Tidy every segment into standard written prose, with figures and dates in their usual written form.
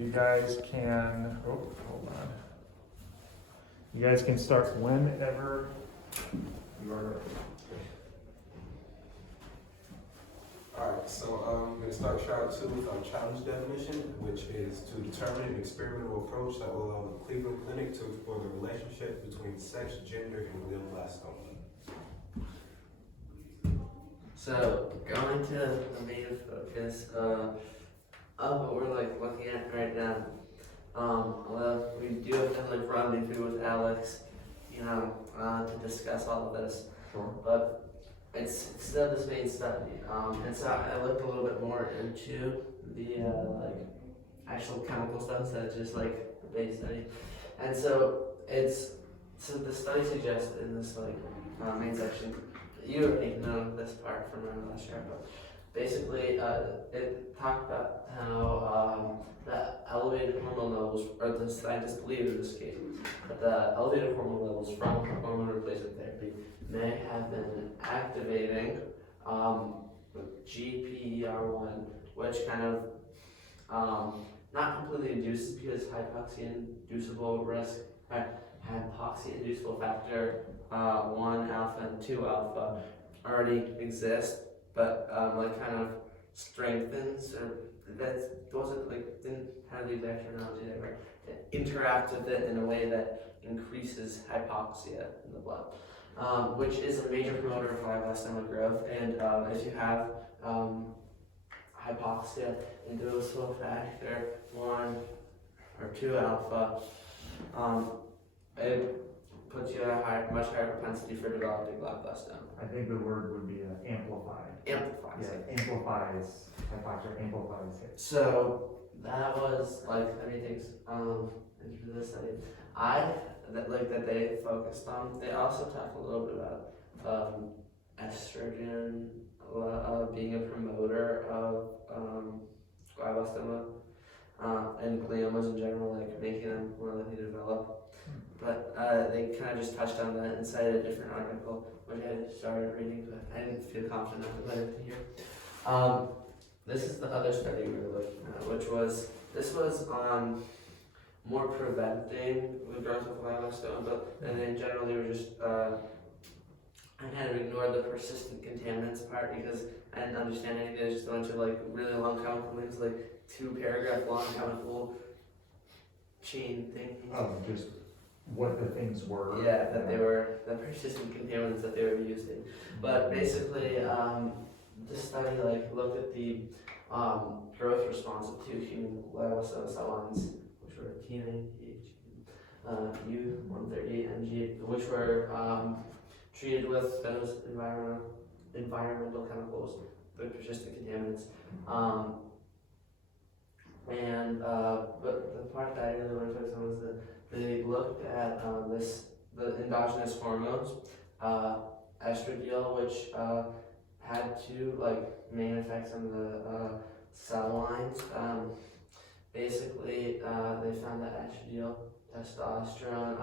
You guys can, oh, hold on. You guys can start whenever you are ready. Alright, so I'm going to start Shareout 2 with our challenge definition, which is to determine an experimental approach that will allow the Cleveland Clinic to explore the relationship between sex, gender, and glioblastoma. So, going to the main focus of what we're looking at right now. Although we do have to rendezvous with Alex, to discuss all of this. Sure. But it's still this main study. And so I looked a little bit more into the actual chemical stuff instead of just the base study. And so the study suggests in this main section, you already know this part from our last year, but basically it talked about how the elevated hormone levels, or the scientists believe in this case, that the elevated hormone levels from hormone replacement therapy may have been activating GPER1, which kind of not completely induces because hypoxia-inducible factor 1 alpha and 2 alpha already exist, but kind of strengthens, or that wasn't didn't have the exact terminology there, right? Interact with it in a way that increases hypoxia in the blood, which is a major promoter of glioblastoma growth. And if you have hypoxia inducible factor 1 or 2 alpha, it puts you at a much higher propensity for developing glioblastoma. I think the word would be amplified. Amplifies. Yeah, amplifies, hypoxia amplifies it. So that was everything's into the study. That they focused on. They also talked a little bit about estrogen being a promoter of glioblastoma and gliomas in general, making them more likely to develop. But they kind of just touched on that and cited a different article, which I started reading, but I didn't feel confident enough to put it here. This is the other study we were looking at, this was on more preventing the growth of glioblastoma, and then generally we were just, I kind of ignored the persistent contaminants part because I didn't understand anything. I just went to really long chemical names, 2-paragraph long chemical chain thing. Oh, just what the things were. Yeah, that they were the persistent contaminants that they were using. But basically, this study looked at the growth response of 2 human glioblastoma cell lines, which were T90, U130, and G, which were treated with those environmental chemicals, the persistent contaminants. But the part that I really want to focus on was they looked at the endogenous hormones, estradiol, which had 2 main effects on the cell lines. Basically, they found that estradiol, testosterone,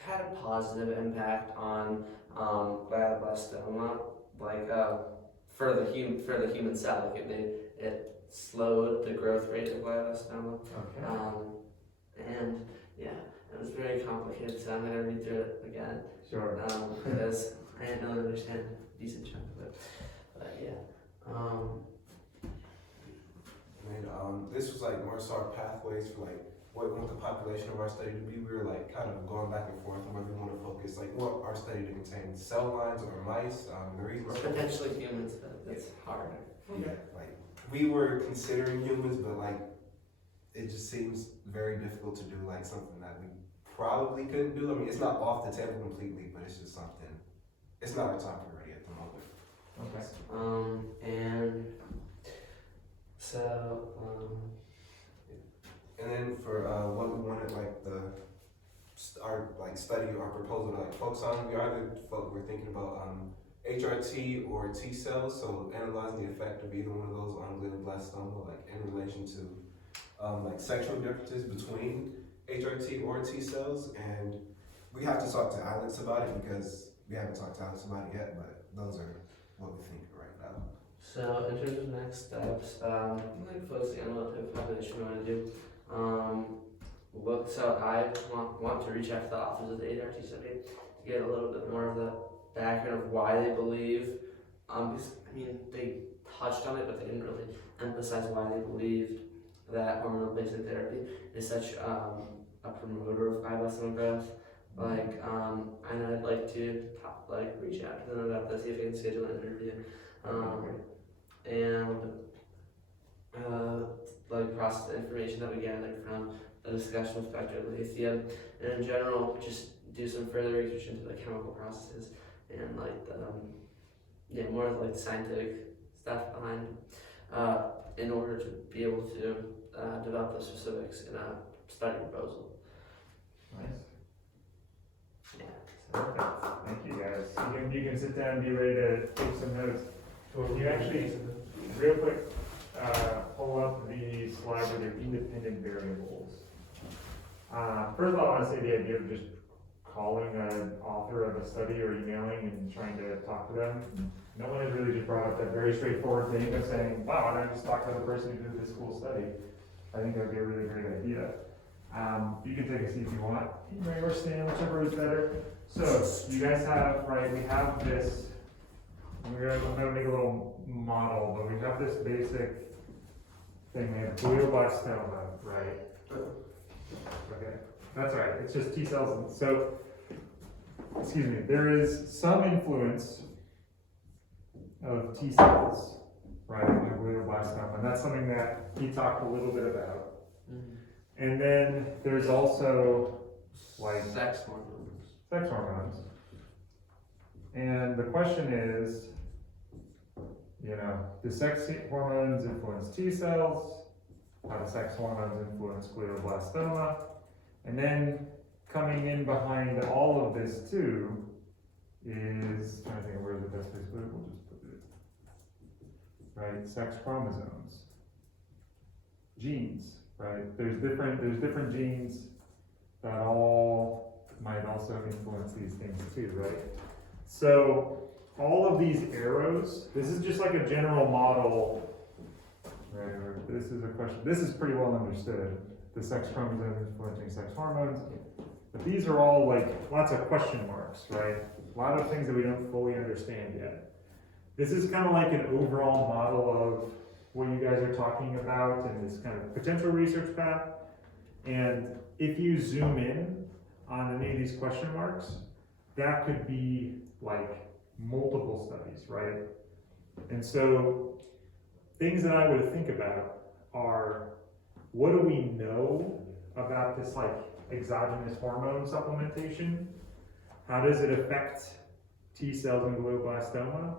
had a positive impact on glioblastoma, for the human cell. It slowed the growth rate of glioblastoma. Okay. And yeah, it was very complicated, so I'm going to read through it again. Sure. Because I didn't really understand a decent chunk of it. But yeah. This was North Star pathways for what we want the population of our study to be. We were kind of going back and forth on where we want to focus, what our study to contain, cell lines or mice. The reason Or potentially humans, but it's harder. Yeah, we were considering humans, but it just seems very difficult to do something that we probably couldn't do. I mean, it's not off the table completely, but it's just something. It's not our top priority at the moment. Okay. And so and then for what we wanted our study or proposal to focus on, we're thinking about HRT or T cells, so analyzing the effect of either one of those on glioblastoma, in relation to sexual differences between HRT or T cells. And we have to talk to Alex about it because we haven't talked to Alex about it yet, but those are what we think right now. So in terms of next steps, focusing on relative population information we want to do. So I want to reach out to the authors of the HRT study to get a little bit more of the background of why they believe. Because, I mean, they touched on it, but they didn't really emphasize why they believed that hormone replacement therapy is such a promoter of glioblastoma growth. And I'd like to reach out to them about this, see if we can schedule an interview, and process the information that we gathered from the discussion with Dr. Aletheia, and in general, just do some further research into the chemical processes and more of the scientific stuff behind, in order to be able to develop the specifics in a study proposal. Nice. Yeah. Perfect. Thank you guys. You can sit down and be ready to take some notes. You actually, real quick, pull up the slide with your independent variables. First of all, I want to say the idea of just calling an author of a study or emailing and trying to talk to them. No one has really just brought up that very straightforward thing of saying, wow, why don't I just talk to the person who did this cool study? I think that would be a really great idea. You can take a seat if you want, Imre or Stan, whichever is better. So, you guys have, we have this, I'm gonna make a little model, but we have this basic thing. We have glioblastoma, right? Okay, that's right, it's just T cells. So, excuse me, there is some influence of T cells, right, in the glioblastoma, and that's something that he talked a little bit about. Mm-hmm. And then there's also sex hormones. Sex hormones. And the question is, do sex hormones influence T cells? How do sex hormones influence glioblastoma? And then coming in behind all of this too is, I'm trying to think of where's the best place to put it, we'll just put it, right, sex chromosomes. Genes, right? There's different genes that all might also influence these things too, right? So all of these arrows, this is just like a general model, right? Or this is a question, this is pretty well understood. The sex chromosome influencing sex hormones. But these are all lots of question marks, right? A lot of things that we don't fully understand yet. This is kind of like an overall model of what you guys are talking about and this kind of potential research path. And if you zoom in on any of these question marks, that could be multiple studies, right? And so things that I would think about are, what do we know about this exogenous hormone supplementation? How does it affect T cells in glioblastoma?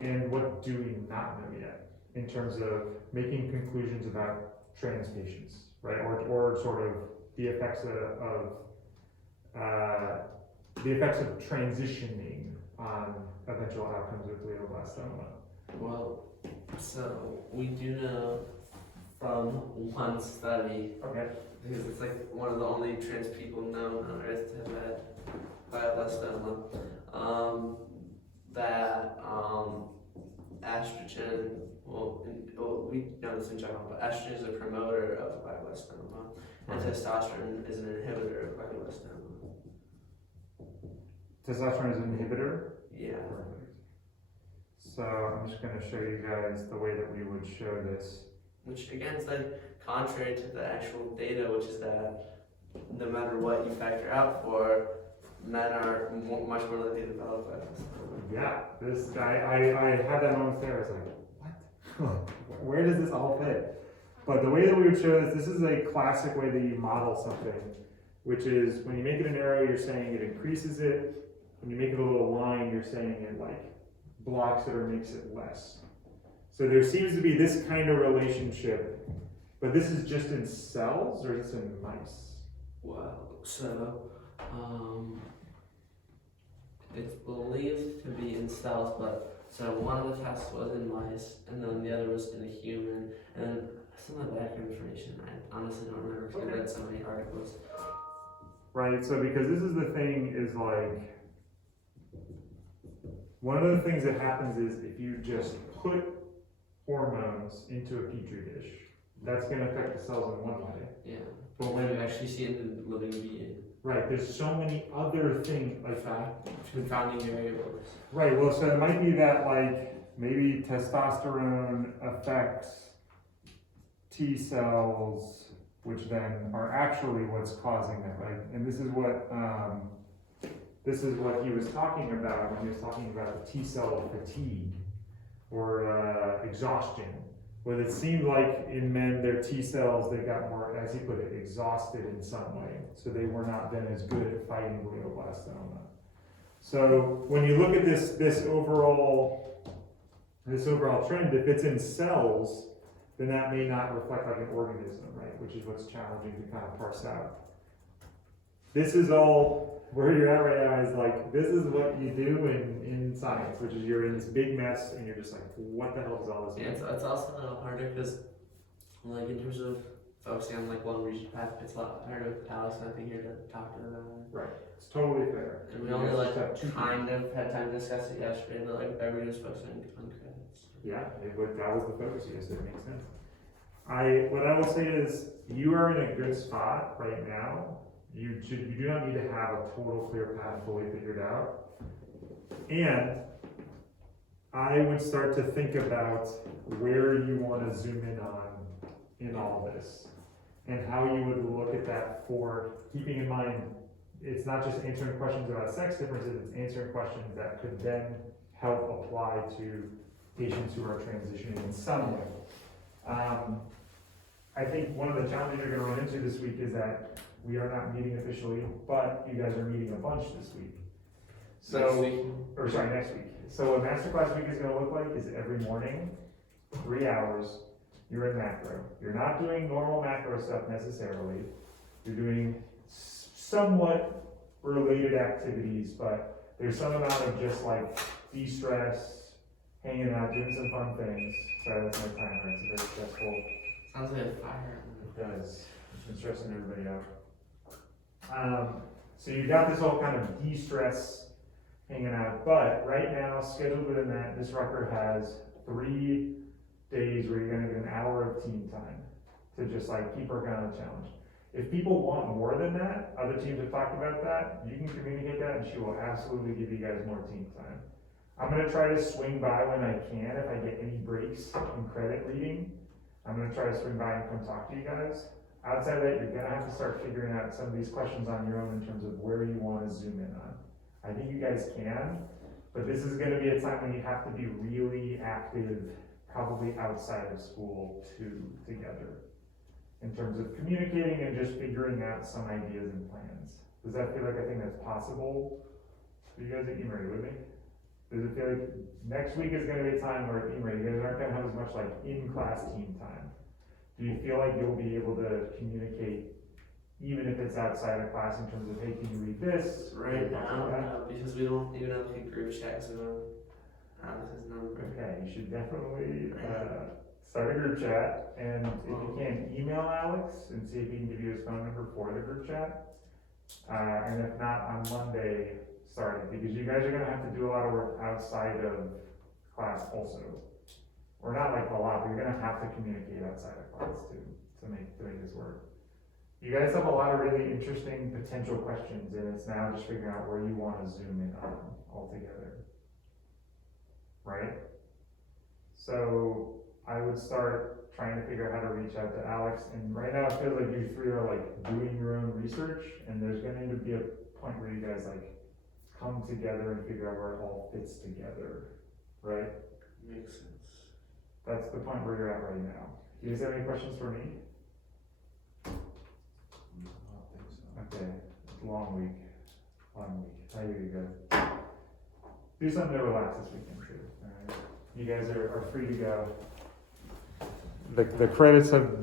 And what do we not know yet in terms of making conclusions about trans patients, right? Or sort of the effects of transitioning on eventual outcomes of glioblastoma. Well, so we do know from one study, Okay. because it's one of the only trans people known on Earth to have had glioblastoma, that estrogen, we know this in general, but estrogen is a promoter of glioblastoma, and testosterone is an inhibitor of glioblastoma. Testosterone is an inhibitor? Yeah. Perfect. So I'm just going to show you guys the way that we would show this. Which again is contrary to the actual data, which is that no matter what you factor out for, men are much more likely to develop glioblastoma. Yeah, I had that moment there. I was like, what? Where does this all fit? But the way that we would show this is a classic way that you model something, which is when you make it an arrow, you're saying it increases it. When you make it a little line, you're saying it blocks it or makes it less. So there seems to be this kind of relationship, but this is just in cells or is this in mice? Well, so it's believed to be in cells, but so one of the tests was in mice, and then the other was in a human, and then some of the background information I honestly don't remember because I read so many articles. Right, so because this is the thing is one of the things that happens is if you just put hormones into a petri dish, that's gonna affect the cells in one way. Yeah. But When when, you actually see it in the living being, right, there's so many other things like that. confounding variables. Right, well, so it might be that like maybe testosterone affects T cells, which then are actually what's causing that, right? And this is what he was talking about when he was talking about T cell fatigue or exhaustion. Where it seemed like in men, their T cells, they got more, as he put it, exhausted in some way. So they were not then as good at fighting glioblastoma. So when you look at this overall trend, if it's in cells, then that may not reflect like an organism, right? Which is what's challenging to kind of parse out. This is all where you're at right now is like, this is what you do in science, which is you're in this big mess and you're just like, what the hell does all this mean? Yeah, it's also a little harder because, like, in terms of focusing on like one research path, it's a lot harder with Alex and I think here to talk to them about it. Right, it's totally fair. And we You only guys like just have two kind of had time to discuss it yesterday, but like everybody was focusing on credits. Yeah, that was the focus yesterday, it makes sense. What I will say is, you are in a good spot right now. You do not need to have a total clear path fully figured out. And I would start to think about where you want to zoom in on in all this. And how you would look at that for keeping in mind, it's not just answering questions about sex differences, it's answering questions that could then help apply to patients who are transitioning in some way. I think one of the challenges you're gonna run into this week is that we are not meeting officially, but you guys are meeting a bunch this week. Next week. Next week. So what masterclass week is gonna look like is every morning, 3 hours, you're in macro. You're not doing normal macro stuff necessarily. You're doing somewhat related activities, but there's some amount of just like de-stress, hanging out, doing some fun things. Sorry, that's my timer, it's very stressful. Sounds like a fire. It does. It's been stressing everybody out. So you got this whole kind of de-stress hanging out, but right now, scheduled within that, this record has 3 days where you're gonna get an hour of team time to just like keep working on the challenge. If people want more than that, other teams have talked about that, you can communicate that and she will absolutely give you guys more team time. I'm gonna try to swing by when I can, if I get any breaks in credit reading. I'm gonna try to swing by and come talk to you guys. Outside of that, you're gonna have to start figuring out some of these questions on your own in terms of where you wanna zoom in on. I think you guys can, but this is gonna be a time when you have to be really active, probably outside of school too, together. In terms of communicating and just figuring out some ideas and plans. Does that feel like a thing that's possible for you guys at Imre, with me? Does it feel like next week is gonna be a time where at Imre, you guys aren't gonna have as much like in-class team time? Do you feel like you'll be able to communicate, even if it's outside of class, in terms of, hey, can you read this? Right now, no, because we don't even have a group chat, so we don't have his number. Okay, you should definitely start a group chat, and if you can, email Alex and see if he can give you his phone number for the group chat. And if not, on Monday, start it, because you guys are gonna have to do a lot of work outside of class also. Or not like a lot, but you're gonna have to communicate outside of class too, to make this work. You guys have a lot of really interesting potential questions, and it's now just figuring out where you wanna zoom in on altogether. Right? So I would start trying to figure out how to reach out to Alex, and right now it feels like you three are like doing your own research, and there's gonna need to be a point where you guys like come together and figure out where it all fits together, right? Makes sense. That's the point where you're at right now. Do you guys have any questions for me? Okay, long week. I hear you guys. Do something to relax this weekend too, alright? You guys are free to go. The credits have